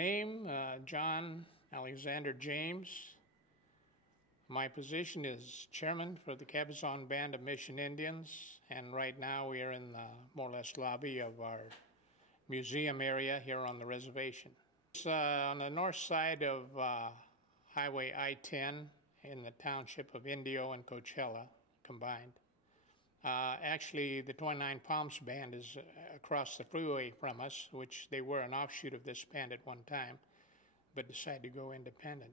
Name, John Alexander James. My position is chairman for the Cabazon Band of Mission Indians, and right now we are in the more or less lobby of our museum area here on the reservation. It's on the north side of Highway I-10 in the township of Indio and Coachella combined. Actually, the 29 Palms Band is across the freeway from us, which they were an offshoot of this band at one time, but decided to go independent.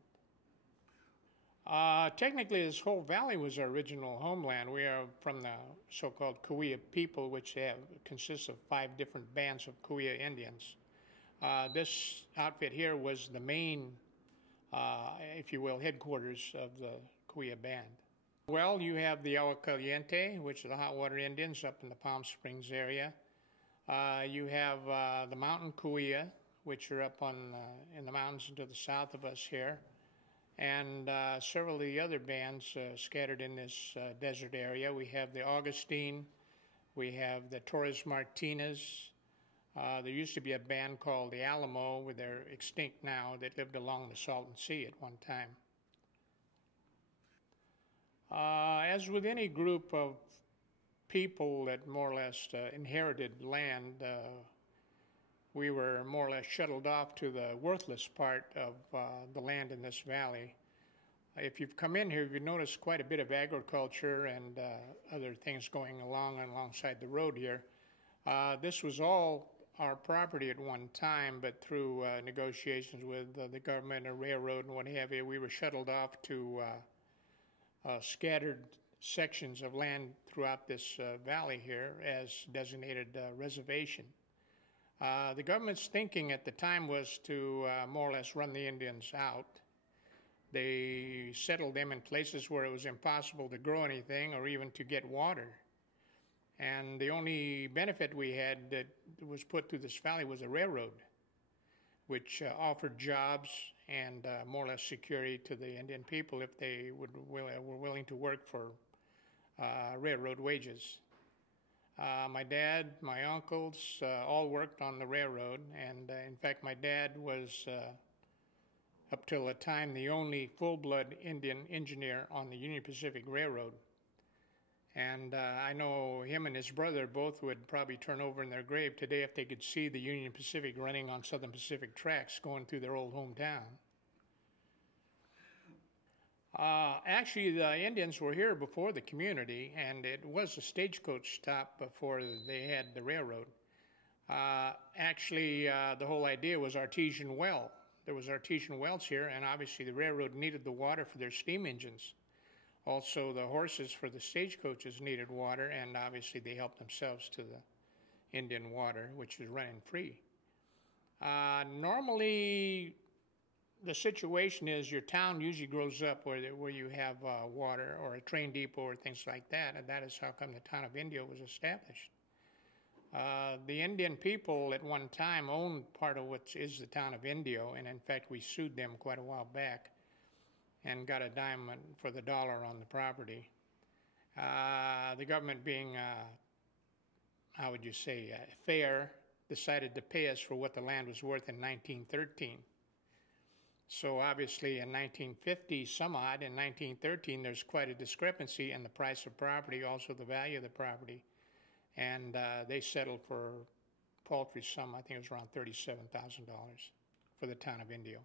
Technically, this whole valley was our original homeland. We are from the so-called Cahuilla people, which consists of 5 different bands of Cahuilla Indians. This outfit here was the main, if you will, headquarters of the Cahuilla band. Well, you have the Agua Caliente, which are the hot water Indians up in the Palm Springs area. You have the Mountain Cahuilla, which are up in the mountains to the south of us here, and several of the other bands scattered in this desert area. We have the Augustine, we have the Torres Martinez. There used to be a band called the Alamo, where they're extinct now, that lived along the Salton Sea at one time. As with any group of people that more or less inherited land, we were more or less shuttled off to the worthless part of the land in this valley. If you've come in here, you've noticed quite a bit of agriculture and other things going alongside the road here. This was all our property at one time, but through negotiations with the government and railroad and what have you, we were shuttled off to scattered sections of land throughout this valley here as designated reservation. The government's thinking at the time was to more or less run the Indians out. They settled them in places where it was impossible to grow anything or even to get water. And the only benefit we had that was put through this valley was a railroad, which offered jobs and more or less security to the Indian people if they were willing to work for railroad wages. My dad, my uncles, all worked on the railroad, and in fact my dad was, up till the time, the only full-blood Indian engineer on the Union Pacific Railroad. And I know him and his brother both would probably turn over in their grave today if they could see the Union Pacific running on Southern Pacific tracks going through their old hometown. Actually, the Indians were here before the community, and it was a stagecoach stop before they had the railroad. Actually, the whole idea was artesian well. There was artesian wells here, and obviously the railroad needed the water for their steam engines. Also, the horses for the stagecoaches needed water, and obviously they helped themselves to the Indian water, which was running free. Normally, the situation is your town usually grows up where you have water or a train depot or things like that, and that is how come the town of Indio was established. The Indian people at one time owned part of what is the town of Indio, and in fact we sued them quite a while back and got a dime for the dollar on the property. The government being, how would you say, fair, decided to pay us for what the land was worth in 1913. So obviously in 1950 some odd, in 1913 there's quite a discrepancy in the price of property, also the value of the property. And they settled for a paltry sum, I think it was around $37,000 for the town of Indio.